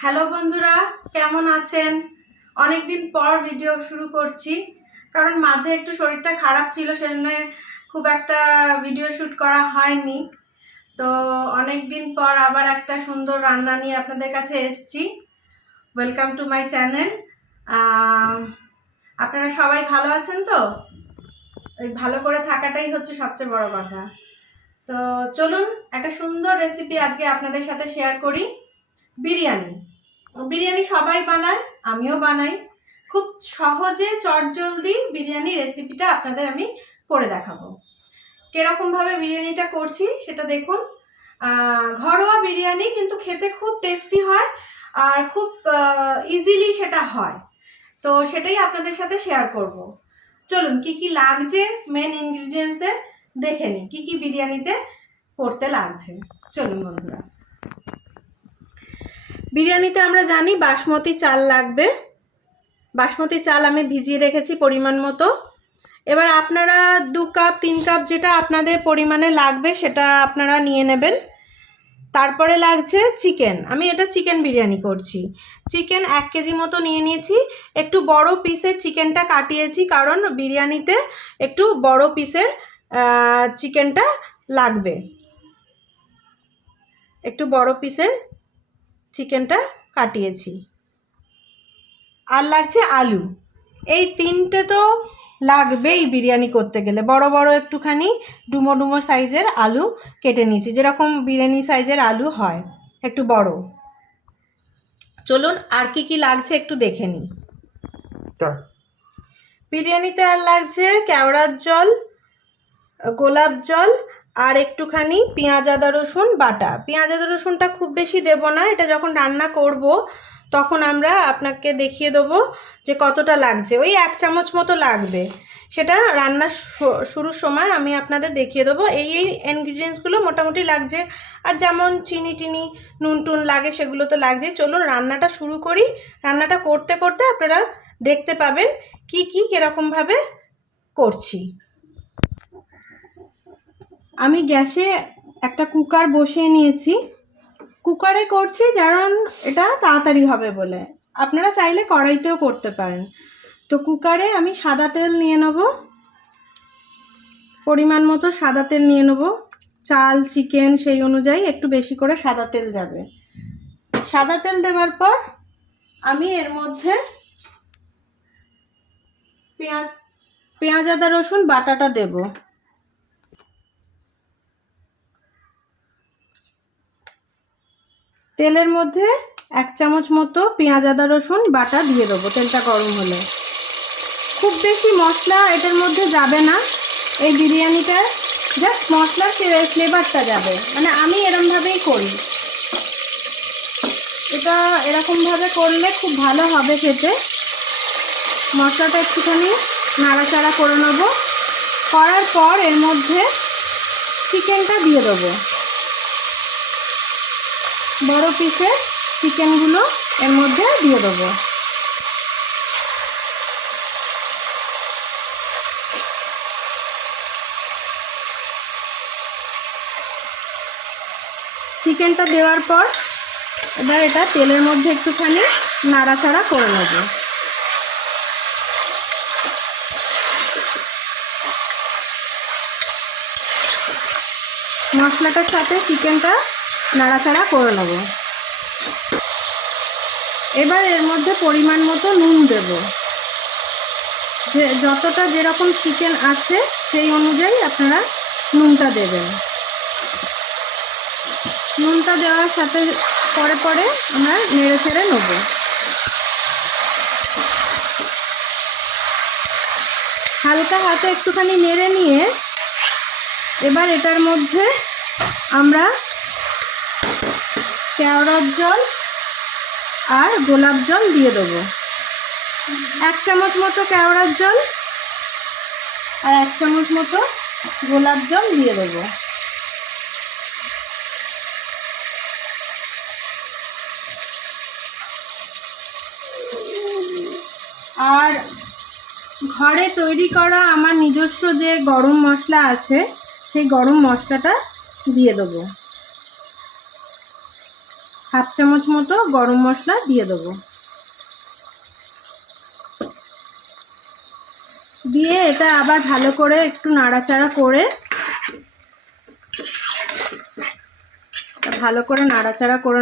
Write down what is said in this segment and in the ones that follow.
Hello বন্ধুরা, কেমন আছেন? অনেক দিন পর ভিডিও শুরু করছি, কারণ মাঝে একটু শরীরটা খারাপ ছিল, সেজন্য খুব একটা ভিডিও শ্যুট করা হয়নি। তো অনেক দিন পর আবার একটা সুন্দর রান্না নিয়ে আপনাদের কাছে এসেছি। Welcome to my channel. আপনারা সবাই ভালো আছেন তো? ওই ভালো করে থাকাটাই হচ্ছে সবচেয়ে বড় কথা। তো চলুন একটা সুন্দর রেসিপি আজকে আপনাদের সাথে শেয়ার করি। বিরিয়ানি সবাই বানায়, আমিও বানাই। খুব সহজে চটজলদি বিরিয়ানি রেসিপিটা আপনাদের আমি করে দেখাবো। কিরকমভাবে বিরিয়ানিটা করছি সেটা দেখুন। ঘরোয়া বিরিয়ানি কিন্তু খেতে খুব টেস্টি হয় আর খুব ইজিলি সেটা হয়। তো সেটাই আপনাদের সাথে শেয়ার করব। চলুন কি কি লাগছে মেন ইনগ্রিডিয়েন্টসে দেখে নিই, কি কি বিরিয়ানিতে করতে লাগছে। চলুন বন্ধুরা। বিরিয়ানিতে আমরা জানি বাসমতি চাল লাগবে। বাসমতি চাল আমি ভিজিয়ে রেখেছি পরিমাণ মতো। এবার আপনারা 2 কাপ 3 কাপ যেটা আপনাদের পরিমাণে লাগবে সেটা আপনারা নিয়ে নেবেন। তারপরে লাগছে চিকেন। আমি এটা চিকেন বিরিয়ানি করছি। চিকেন 1 কেজি মতো নিয়ে নিয়েছি। একটু বড় পিসের চিকেনটা কাটিয়েছি, কারণ বিরিয়ানিতে একটু বড় পিসের চিকেনটা লাগবে। একটু বড় পিসের চিকেনটা কাটিয়েছি। আর লাগছে আলু। এই 3টে তো লাগবেই বিরিয়ানি করতে গেলে। বড় বড় একটুখানি ডুমো ডুমো সাইজের আলু কেটে নিয়েছি, যেরকম বিরিয়ানি সাইজের আলু হয়, একটু বড়। চলুন আর কি কি লাগছে একটু দেখে নিই। বিরিয়ানিতে আর লাগছে কেওড়ার জল, গোলাপ জল, আর একটুখানি পেঁয়াজ আদা রসুন বাটা। পেঁয়াজ আদা রসুনটা খুব বেশি দেব না, এটা যখন রান্না করব তখন আমরা আপনাকে দেখিয়ে দেবো যে কতটা লাগছে। ওই 1 চামচ মতো লাগবে, সেটা রান্না শুরুর সময় আমি আপনাদের দেখিয়ে দেবো। এই ইনগ্রিডিয়েন্টসগুলো মোটামুটি লাগছে। আর যেমন চিনি টিনি নুন টুন লাগে সেগুলো তো লাগছে। চলুন রান্নাটা শুরু করি। রান্নাটা করতে করতে আপনারা দেখতে পাবেন কি কি কীরকমভাবে করছি। আমি গ্যাসে একটা কুকার বসিয়ে নিয়েছি। কুকারে করছি কারণ এটা তাড়াতাড়ি হবে বলে। আপনারা চাইলে কড়াইতেও করতে পারেন। তো কুকারে আমি সাদা তেল নিয়ে নেব, পরিমাণ মতো সাদা তেল নিয়ে নেব। চাল চিকেন সেই অনুযায়ী একটু বেশি করে সাদা তেল যাবে। সাদা তেল দেওয়ার পর আমি এর মধ্যে পেঁয়াজ আদা রসুন বাটাটা দেব। তেলের মধ্যে 1 চামচ মতো পেঁয়াজ আদা রসুন বাটা দিয়ে দেবো। তেলটা গরম হলে খুব বেশি মশলা এটার মধ্যে যাবে না। এই বিরিয়ানিটা জাস্ট মশলার ফ্লেভারটা যাবে, মানে আমি এরকমভাবেই করি। এটা এরকমভাবে করলে খুব ভালো হবে খেতে। মশলাটা একটুখানি নাড়াচাড়া করে নেব। করার পর এর মধ্যে চিকেনটা দিয়ে দেবো। বড় পিসের চিকেনগুলো এর মধ্যে দিয়ে দেবো। চিকেনটা দেওয়ার পর এবার এটা তেলের মধ্যে একটুখানি নাড়াচাড়া করে নেব। মশলাটার সাথে চিকেনটা নাড়াচাড়া করে নেব। এবার এর মধ্যে পরিমাণ মতো নুন দেব। যে যতটা যেরকম চিকেন আছে সেই অনুযায়ী আপনারা নুনটা দেবেন। নুনটা দেওয়ার সাথে পরে পরে আমরা নেড়ে ছেড়ে নেব। হালকা হাতে একটুখানি নেড়ে নিয়ে এবার এটার মধ্যে আমরা কেওড়ার জল আর গোলাপ জল দিয়ে দেবো। 1 চামচ মতো কেওড়ার জল আর 1 চামচ মতো গোলাপ জল দিয়ে দেবো। আর ঘরে তৈরি করা আমার নিজস্ব যে গরম মশলা আছে সেই গরম মশলাটা দিয়ে দেবো। হাফ চামচ মতো গরম মশলা দিয়ে দেবো। দিয়ে এটা আবার ভালো করে একটু নাড়াচাড়া করে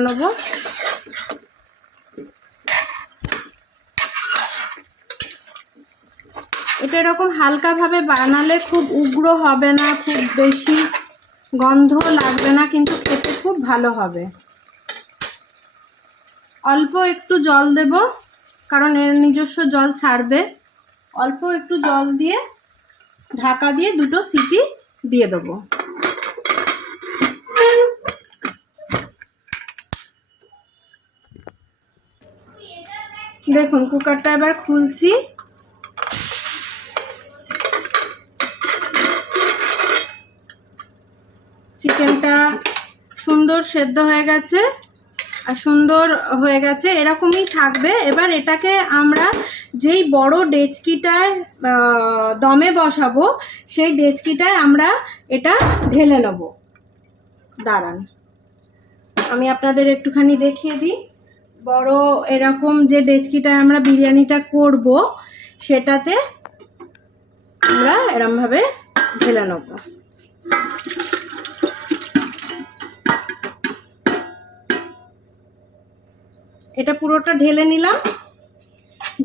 নেব। এটা এরকম হালকাভাবে বানালে খুব উগ্র হবে না, খুব বেশি গন্ধ লাগবে না, কিন্তু খেতে খুব ভালো হবে। অল্প একটু জল দেব, কারণ এর নিজস্ব জল ছাড়বে। অল্প একটু জল দিয়ে ঢাকা দিয়ে 2টো সিটি দিয়ে দেবো। দেখুন কুকারটা এবার খুলছি। চিকেনটা সুন্দর সেদ্ধ হয়ে গেছে আর সুন্দর হয়ে গেছে, এরকমই থাকবে। এবার এটাকে আমরা যেই বড় ডেচকিটায় দমে বসাবো সেই ডেচকিটায় আমরা এটা ঢেলে নেব। দাঁড়ান আমি আপনাদের একটুখানি দেখিয়ে দিই। বড় এরকম যে ডেচকিটায় আমরা বিরিয়ানিটা করব সেটাতে আমরা এরমভাবে ঢেলে নেব। এটা পুরোটা ঢেলে নিলাম।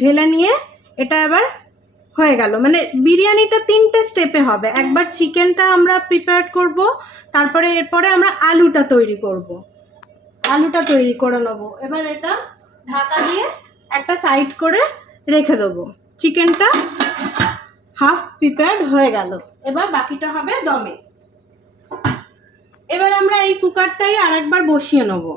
ঢেলে নিয়ে এটা এবার হয়ে গেল। মানে বিরিয়ানিটা 3টে স্টেপে হবে। একবার চিকেনটা আমরা প্রিপেয়ার করব, তারপরে এরপরে আমরা আলুটা তৈরি করে নেব। এবার এটা ঢাকা দিয়ে একটা সাইড করে রেখে দেবো। চিকেনটা হাফ প্রিপেয়ার্ড হয়ে গেল, এবার বাকিটা হবে দমে। এবার আমরা এই কুকারটাই আরেকবার বসিয়ে নেব।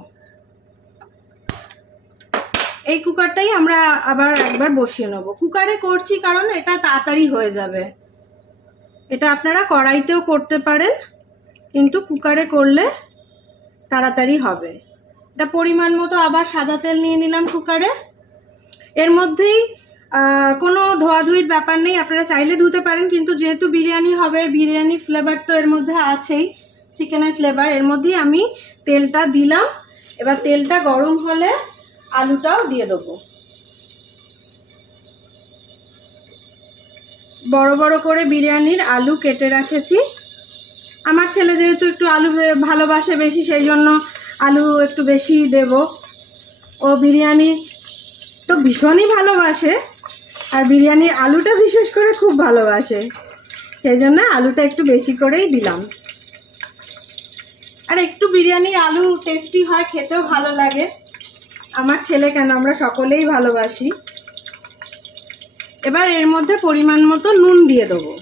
এই কুকারটাই আমরা আবার একবার বসিয়ে নেব। কুকারে করছি কারণ এটা তাড়াতাড়ি হয়ে যাবে। এটা আপনারা কড়াইতেও করতে পারেন, কিন্তু কুকারে করলে তাড়াতাড়ি হবে। এটা পরিমাণ মতো আবার সাদা তেল নিয়ে নিলাম কুকারে। এর মধ্যেই কোনো ধোয়াধুয়ির ব্যাপার নেই, আপনারা চাইলে ধুতে পারেন, কিন্তু যেহেতু বিরিয়ানি হবে, বিরিয়ানি ফ্লেভার তো এর মধ্যে আছেই, চিকেনের ফ্লেভার, এর মধ্যেই আমি তেলটা দিলাম। এবার তেলটা গরম হলে আলুটাও দিয়ে দেবো। বড় বড় করে বিরিয়ানির আলু কেটে রেখেছি। আমার ছেলে যেহেতু একটু আলু ভালোবাসে বেশি, সেই জন্য আলু একটু বেশি দেব। ও বিরিয়ানি তো ভীষণই ভালোবাসে, আর বিরিয়ানির আলুটা বিশেষ করে খুব ভালোবাসে, সেই জন্য আলুটা একটু বেশি করেই দিলাম। আর একটু বিরিয়ানির আলু টেস্টি হয়, খেতেও ভালো লাগে। আমার ছেলে কেন, আমরা সকলেই ভালোবাসি। এবার এর মধ্যে পরিমাণ মতো নুন দিয়ে দেবো।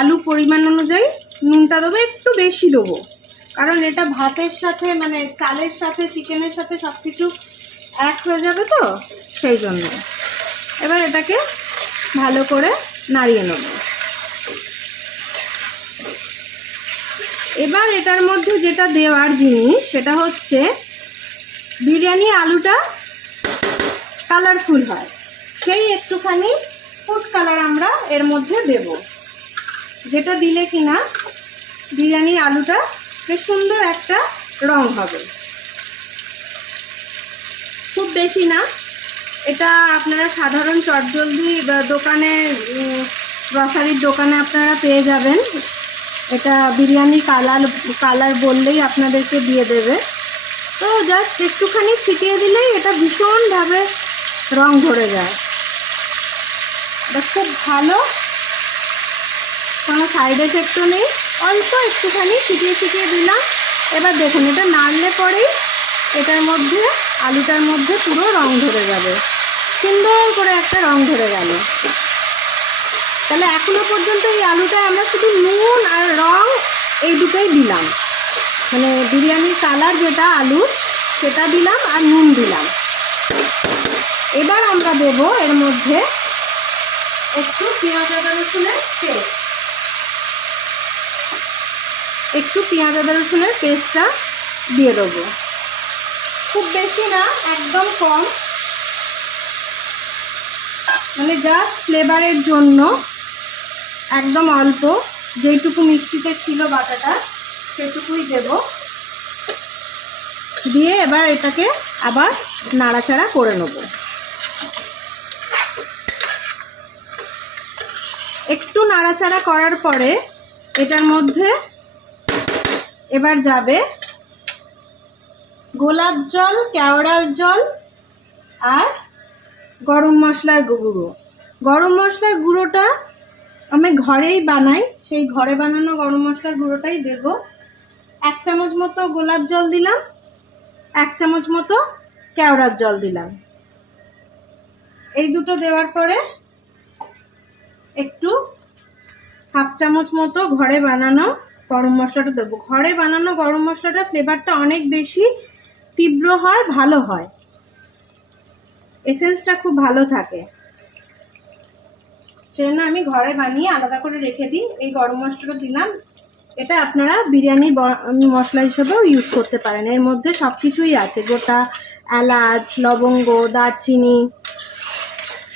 আলু পরিমাণ অনুযায়ী নুনটা দেবো, একটু বেশি দেবো, কারণ এটা ভাতের সাথে মানে চালের সাথে চিকেনের সাথে সব কিছু এক হয়ে যাবে তো, সেই জন্য। এবার এটাকে ভালো করে নাড়িয়ে নেব। এবার এটার মধ্যে যেটা দেওয়ার জিনিস সেটা হচ্ছে বিরিয়ানি আলুটা কালারফুল হয়, সেই একটুখানি ফুড কালার আমরা এর মধ্যে দেব, যেটা দিলে কিনা বিরিয়ানি আলুটা বেশ সুন্দর একটা রং হবে। খুব বেশি না, এটা আপনারা সাধারণ চটজলদি দোকানে, গ্রসারির দোকানে আপনারা পেয়ে যাবেন। এটা বিরিয়ানি কালার বললেই আপনাদেরকে দিয়ে দেবে। তো জাস্ট একটুখানি ছিটিয়ে দিলেই এটা ভীষণভাবে রং ধরে যায়। এটা খুব ভালো, কোনো সাইড এফেক্টও নেই। অল্প একটুখানি ছিটিয়ে দিলাম। এবার দেখুন এটা নাড়লে পরেই এটার মধ্যে আলুটার মধ্যে পুরো রং ধরে যাবে, সুন্দর করে একটা রং ধরে গেল। তাহলে এখনো পর্যন্ত এই আলুটায় আমরা শুধু নুন আর রং এই দুটোই দিলাম, মানে বিরিয়ানির কালার যেটা আলু সেটা দিলাম আর নুন দিলাম। এবার আমরা দেব এর মধ্যে একটু পেঁয়াজ আদা রসুনের পেস্ট। একটু পেঁয়াজ আদা রসুনের পেস্টটা দিয়ে দেবো, খুব বেশি না, একদম কম, মানে জাস্ট ফ্লেভারের জন্য একদম অল্প, যেইটুকু মিক্সিতে ছিল বাটাটা সেটুকুই দেব। দিয়ে এবার এটাকে আবার নাড়াচাড়া করে নেব। একটু নাড়াচাড়া করার পরে এটার মধ্যে এবার যাবে গোলাপ জল, কেওড়ার জল আর গরম মশলার গুঁড়ো। গরম মশলার গুঁড়োটা আমি ঘরেই বানাই, সেই ঘরে বানানো গরম মশলার গুঁড়োটাই দেব। 1 চামচ মতো গোলাপ জল দিলাম, 1 চামচ মতো কেওড়ার জল দিলাম। এই দুটো দেওয়ার পরে একটু 1/2 চামচ মতো ঘরে বানানো গরম মশলাটা দেবো। ঘরে বানানো গরম মশলাটা ফ্লেভারটা অনেক বেশি তীব্র হয়, ভালো হয়, এসেন্সটা খুব ভালো থাকে, সেজন্য আমি ঘরে বানিয়ে আলাদা করে রেখে দিই। এই গরম মশলাটা দিলাম। এটা আপনারা বিরিয়ানির মশলা হিসেবেও ইউজ করতে পারেন। এর মধ্যে সব কিছুই আছে, গোটা এলাচ, লবঙ্গ, দারচিনি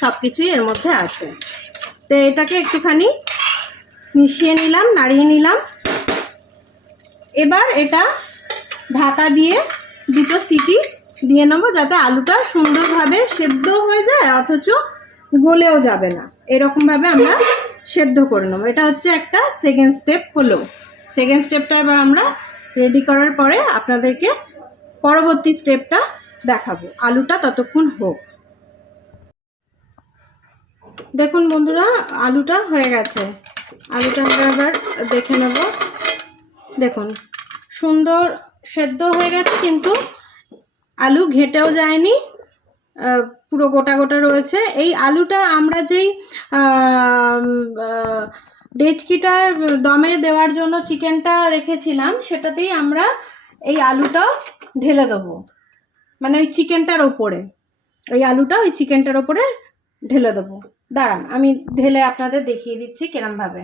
সব কিছুই এর মধ্যে আছে। তো এটাকে একটুখানি মিশিয়ে নিলাম, নাড়িয়ে নিলাম। এবার এটা ঢাকা দিয়ে 2টো সিটি দিয়ে নেবো, যাতে আলুটা সুন্দরভাবে সেদ্ধ হয়ে যায় অথচ গলেও যাবে না, এরকমভাবে আমরা সেদ্ধ করে নেবো। এটা হচ্ছে একটা সেকেন্ড স্টেপ হলো। সেকেন্ড স্টেপটা এবার আমরা রেডি করার পরে আপনাদেরকে পরবর্তী স্টেপটা দেখাবো। আলুটা ততক্ষণ হোক। দেখুন বন্ধুরা, আলুটা হয়ে গেছে। আলুটা আমরা এবার দেখে নেব। দেখুন সুন্দর সেদ্ধ হয়ে গেছে, কিন্তু আলু ঘেটেও যায়নি, পুরো গোটা গোটা রয়েছে। এই আলুটা আমরা যেই ডেচকিটা দমে দেওয়ার জন্য চিকেনটা রেখেছিলাম, সেটাতেই আমরা এই আলুটা ঢেলে দেবো, মানে ওই চিকেনটার ওপরে, ওই আলুটা ওই চিকেনটার ওপরে ঢেলে দেবো। দাঁড়ান, আমি ঢেলে আপনাদের দেখিয়ে দিচ্ছি কিরমভাবে।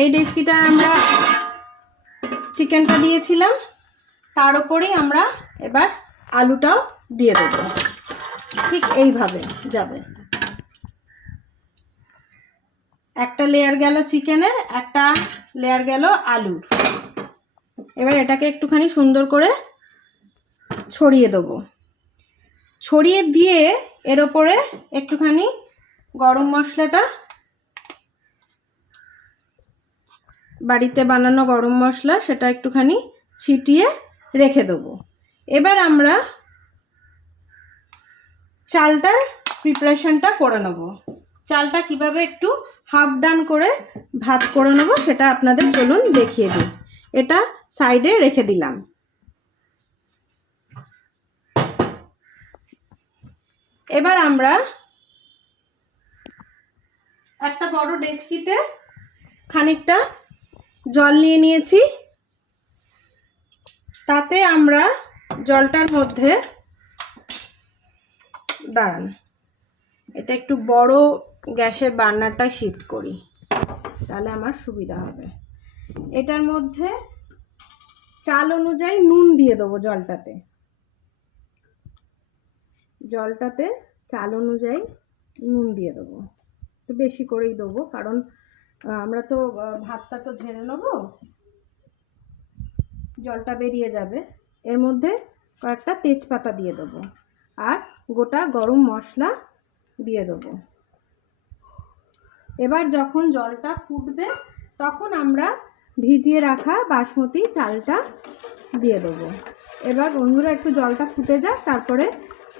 এই ডেচকিটা আমরা চিকেনটা দিয়েছিলাম, তার উপরেই আমরা এবার আলুটাও দিয়ে দেবো। ঠিক এইভাবে যাবে, একটা লেয়ার গেল চিকেনের, একটা লেয়ার গেল আলুর। এবার এটাকে একটুখানি সুন্দর করে ছড়িয়ে দেবো। ছড়িয়ে দিয়ে এর ওপরে একটুখানি গরম মশলাটা, বাড়িতে বানানো গরম মশলা, সেটা একটুখানি ছিটিয়ে রেখে দেবো। এবার আমরা চালটার প্রিপারেশনটা করে নেব। চালটা কিভাবে একটু হাফ ডান করে ভাত করে নেব সেটা আপনাদের চলুন দেখিয়ে দিই। এটা সাইডে রেখে দিলাম। এবার আমরা একটা বড় ডেচকিতে খানিকটা জল নিয়ে নিয়েছি। তাতে আমরা জলটার মধ্যে, দাঁড়ান এটা একটু বড় গ্যাসের বার্নারটা শিফট করি, তাহলে আমার সুবিধা হবে। এটার মধ্যে চাল অনুযায়ী নুন দিয়ে দেবো। জলটাতে চাল অনুযায়ী নুন দিয়ে দেবো, একটু বেশি করেই দেবো, কারণ আমরা তো ভাতটা তো ঝেড়ে নেবো, জলটা বেরিয়ে যাবে। এর মধ্যে কয়েকটা তেজপাতা দিয়ে দেবো আর গোটা গরম মশলা দিয়ে দেবো। এবার যখন জলটা ফুটবে তখন আমরা ভিজিয়ে রাখা বাসমতি চালটা দিয়ে দেবো। এবার বন্ধুরা একটু জলটা ফুটে যাক, তারপরে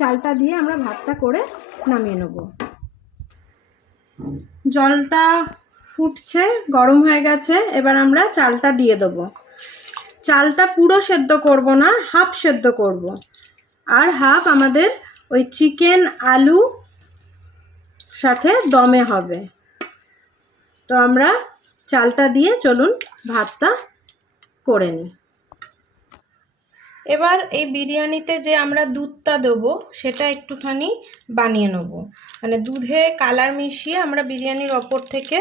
চালটা দিয়ে আমরা ভাতটা করে নামিয়ে নেব। জলটা ফুটছে, গরম হয়ে গেছে। এবার আমরা চালটা দিয়ে দেবো। চালটা পুরো সেদ্ধ করব না, হাফ সেদ্ধ করব, আর হাফ আমাদের ওই চিকেন আলু সাথে দমে হবে। তো আমরা চালটা দিয়ে চলুন ভাতটা করে নিই। এবার এই বিরিয়ানিতে যে আমরা দুধটা দেবো সেটা একটুখানি বানিয়ে নেব, মানে দুধে কালার মিশিয়ে আমরা বিরিয়ানির ওপর থেকে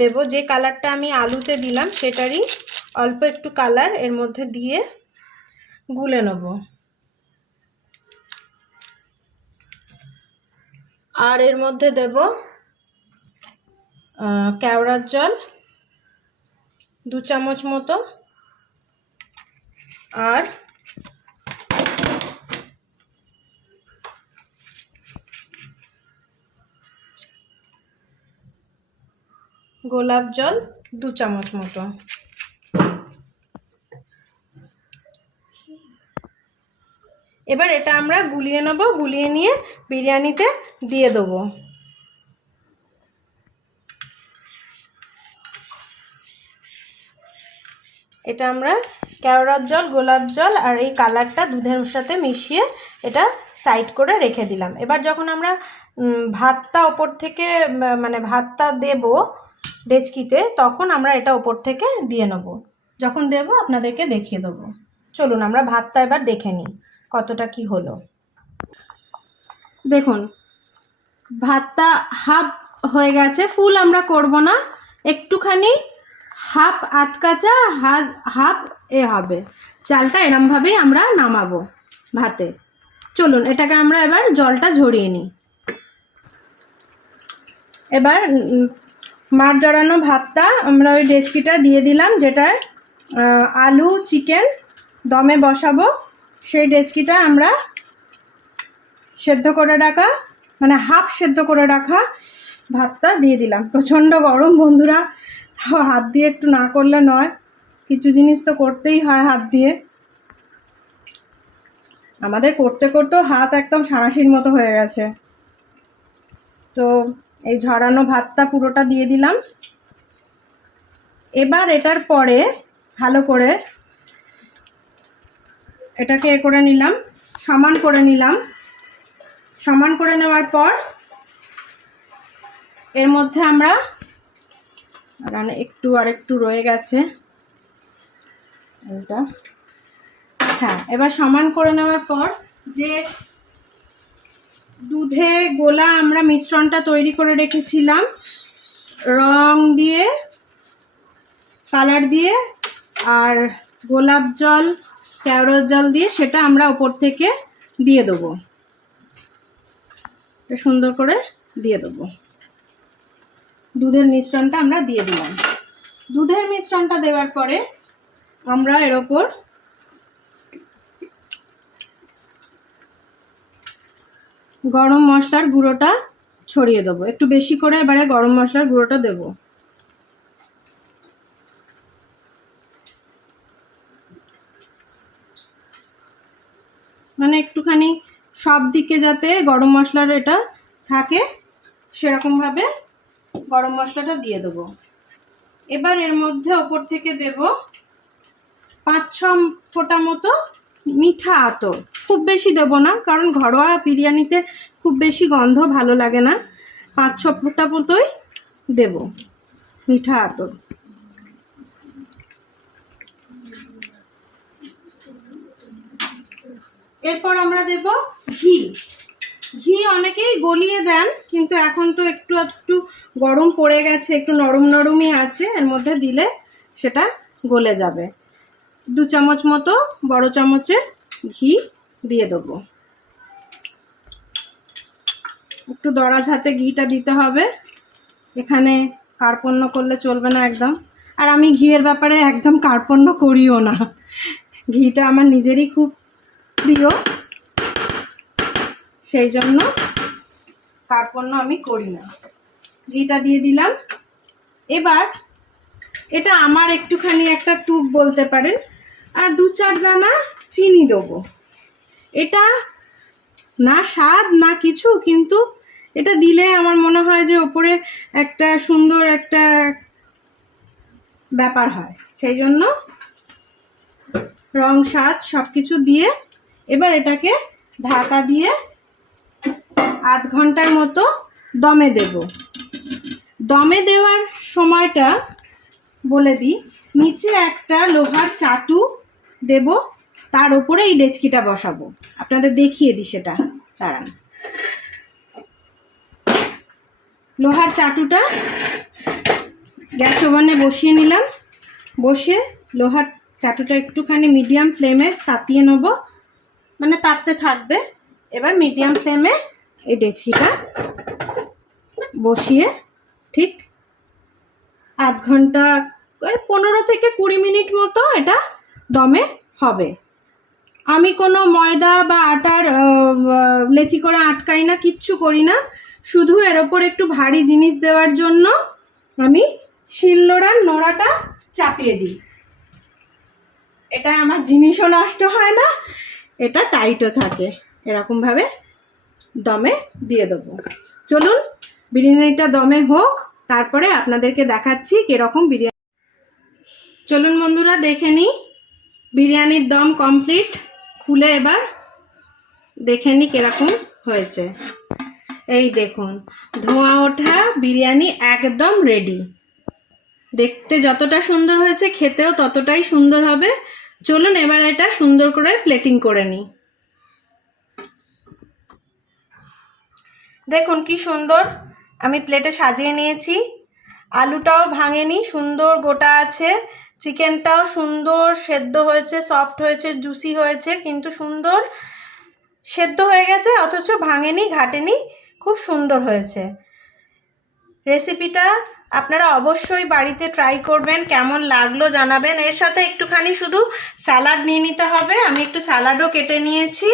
দেব। যে কালারটা আমি আলুতে দিলাম সেটারই অল্প একটু কালার এর মধ্যে দিয়ে গুলে নেব। আর এর মধ্যে দেব কেওড়ার জল, 2 চামচ মতো, আর গোলাপ জল 2 চামচ মতো। এবার এটা আমরা গুলিয়ে নেব, গুলিয়ে নিয়ে বিরিয়ানিতে দিয়ে দেবো। এটা আমরা কেওড়ার জল, গোলাপ জল আর এই কালারটা দুধের সাথে মিশিয়ে এটা সাইড করে রেখে দিলাম। এবার যখন আমরা ভাতটা ওপর থেকে মানে ভাতটা দেব ডেচকিতে, তখন আমরা এটা ওপর থেকে দিয়ে নেব। যখন দেব আপনাদেরকে দেখিয়ে দেবো। চলুন আমরা ভাতটা এবার দেখে নিই কতটা কি হলো। দেখুন ভাতটা হাফ হয়ে গেছে, ফুল আমরা করব না, একটুখানি হাফ আধ কাঁচা হাফ এ হবে। চালটা এরমভাবেই আমরা নামাবো ভাতে। চলুন এটাকে আমরা এবার জলটা ঝরিয়ে নিই। এবার মার জড়ানো ভাতটা আমরা ওই ডেচকিটা দিয়ে দিলাম, যেটা আলু চিকেন দমে বসাবো। সেই ডেচকিটা আমরা সেদ্ধ করে রাখা, মানে হাফ সেদ্ধ করে রাখা ভাতটা দিয়ে দিলাম। প্রচণ্ড গরম বন্ধুরা, তাও হাত দিয়ে একটু না করলে নয়, কিছু জিনিস তো করতেই হয় হাত দিয়ে। আমাদের করতে করতেও হাত একদম সাঁড়াশির মতো হয়ে গেছে। তো এই ঝরানো ভাতটা পুরোটা দিয়ে দিলাম। এবার এটার পরে ভালো করে এটাকে এ করে নিলাম, সমান করে নিলাম। সমান করে নেওয়ার পর এর মধ্যে আমরা একটু রয়ে গেছে এটা, হ্যাঁ। এবার সমান করে নেওয়ার পর যে দুধে গোলা আমরা মিশ্রণটা তৈরি করে রেখেছিলাম রং দিয়ে, কালার দিয়ে আর গোলাপ জল কেওড়ার জল দিয়ে, সেটা আমরা ওপর থেকে দিয়ে দেবো। সুন্দর করে দিয়ে দেবো। দুধের মিশ্রণটা আমরা দিয়ে দিলাম। দুধের মিশ্রণটা দেওয়ার পরে আমরা এর ওপর গরম মশলার গুঁড়োটা ছড়িয়ে দেবো। একটু বেশি করে এবারে গরম মশলার গুঁড়োটা দেব। মানে একটুখানি সব দিকে যাতে গরম মশলার এটা থাকে, সেরকমভাবে গরম মশলাটা দিয়ে দেবো। এবার এর মধ্যে ওপর থেকে দেব 5-6 ফোঁটা মতো মিঠা আতর। খুব বেশি দেব না, কারণ ঘরোয়া বিরিয়ানিতে খুব বেশি গন্ধ ভালো লাগে না। 5-6 ফোঁটা মতোই দেব মিঠা আতর। এরপর আমরা দেব ঘি। ঘি অনেকেই গলিয়ে দেন, কিন্তু এখন তো একটু একটু গরম পড়ে গেছে, একটু নরম নরমই আছে, এর মধ্যে দিলে সেটা গলে যাবে। 2 চামচ মতো বড় চামচের ঘি দিয়ে দেবো। একটু দরাজ হাতে ঘিটা দিতে হবে, এখানে কার্পণ্য করলে চলবে না একদম। আর আমি ঘিয়ের ব্যাপারে একদম কার্পণ্য করিও না, ঘিটা আমার নিজেরই খুব প্রিয়, সেই জন্য কার্পণ্য আমি করি না। ঘিটা দিয়ে দিলাম। এবার এটা আমার একটুখানি একটা তুপ বলতে পারেন, আর 2-4 দানা চিনি দেবো। এটা না স্বাদ না কিছু, কিন্তু এটা দিলে আমার মনে হয় যে ওপরে একটা সুন্দর একটা ব্যাপার হয়, সেই জন্য রং স্বাদ সব কিছু দিয়ে এবার এটাকে ঢাকা দিয়ে আধ ঘন্টার মতো দমে দেব। দমে দেওয়ার সময়টা বলে দিই, নিচে একটা লোহার চাটু দেব, তার উপরে এই ডেচকিটা বসাবো। আপনাদের দেখিয়ে দিই সেটা, দাঁড়ান। লোহার চাটুটা গ্যাস ওভেনে বসিয়ে নিলাম। বসে লোহার চাটুটা একটুখানি মিডিয়াম ফ্লেমে তাতিয়ে নেব, মানে তাপতে থাকবে। এবার মিডিয়াম ফ্লেমে এই ডেচকিটা বসিয়ে ঠিক আধ ঘন্টা ওই 15 থেকে 20 মিনিট মতো এটা দমে হবে। আমি কোনো ময়দা বা আটার লেচি করে আটকাই না, কিচ্ছু করি না। শুধু এর ওপর একটু ভারী জিনিস দেওয়ার জন্য আমি শিলনোড়ার নোড়াটা চাপিয়ে দিই। এটা আমার জিনিসও নষ্ট হয় না, এটা টাইটও থাকে। এরকমভাবে দমে দিয়ে দেবো। চলুন বিরিয়ানিটা দমে হোক, তারপরে আপনাদেরকে দেখাচ্ছি কীরকম বিরিয়ানি। চলুন বন্ধুরা দেখে নিই, বিরিয়ানির দম কমপ্লিট। খুলে এবার দেখে নিই কীরকম হয়েছে। এই দেখুন, ধোঁয়া ওঠা বিরিয়ানি একদম রেডি। দেখতে যতটা সুন্দর হয়েছে খেতেও ততটাই সুন্দর হবে। চলুন এবার এটা সুন্দর করে প্লেটিং করে নিই। দেখুন কি সুন্দর আমি প্লেটে সাজিয়ে নিয়েছি। আলুটাও ভাঙেনি, সুন্দর গোটা আছে। চিকেনটাও সুন্দর সেদ্ধ হয়েছে, সফট হয়েছে, জুসি হয়েছে, কিন্তু সুন্দর সেদ্ধ হয়ে গেছে, অথচ ভাঙেনি, ঘাটেনি, খুব সুন্দর হয়েছে। রেসিপিটা আপনারা অবশ্যই বাড়িতে ট্রাই করবেন, কেমন লাগলো জানাবেন। এর সাথে একটুখানি শুধু স্যালাড নিয়ে নিতে হবে। আমি একটু স্যালাডও কেটে নিয়েছি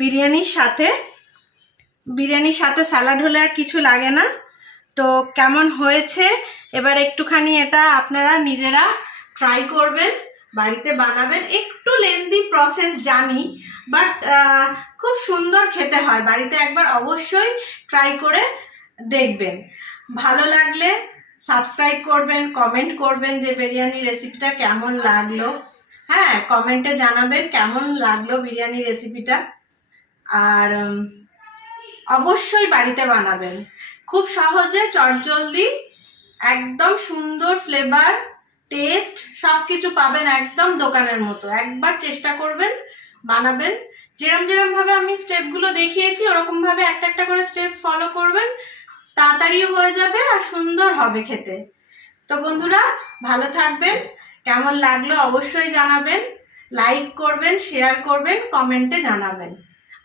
বিরিয়ানির সাথে। বিরিয়ানির সাথে স্যালাড হলে আর কিছু লাগে না। তো কেমন হয়েছে এবার একটুখানি এটা আপনারা নিজেরা ট্রাই করবেন, বাড়িতে বানাবেন। একটু লেন্দি প্রসেস জানি, বাট খুব সুন্দর খেতে হয়। বাড়িতে একবার অবশ্যই ট্রাই করে দেখবেন। ভালো লাগলে সাবস্ক্রাইব করবেন, কমেন্ট করবেন যে বিরিয়ানি রেসিপিটা কেমন লাগলো। হ্যাঁ, কমেন্টে জানাবেন কেমন লাগলো বিরিয়ানি রেসিপিটা। আর অবশ্যই বাড়িতে বানাবেন, খুব সহজে, চটজলদি, একদম সুন্দর ফ্লেভার, টেস্ট সব কিছু পাবেন একদম দোকানের মতো। একবার চেষ্টা করবেন, বানাবেন। যেরমভাবে আমি স্টেপগুলো দেখিয়েছি ওরকমভাবে একটা একটা করে স্টেপ ফলো করবেন, তাড়াতাড়িও হয়ে যাবে আর সুন্দর হবে খেতে। তো বন্ধুরা ভালো থাকবেন, কেমন লাগলো অবশ্যই জানাবেন, লাইক করবেন, শেয়ার করবেন, কমেন্টে জানাবেন।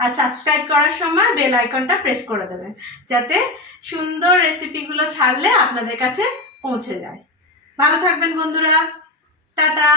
আর সাবস্ক্রাইব করার সময় বেল আইকনটা প্রেস করে দেবেন, যাতে সুন্দর রেসিপিগুলো ছাড়লে আপনাদের কাছে পৌঁছে যায়। ভালো থাকবেন বন্ধুরা, টাটা।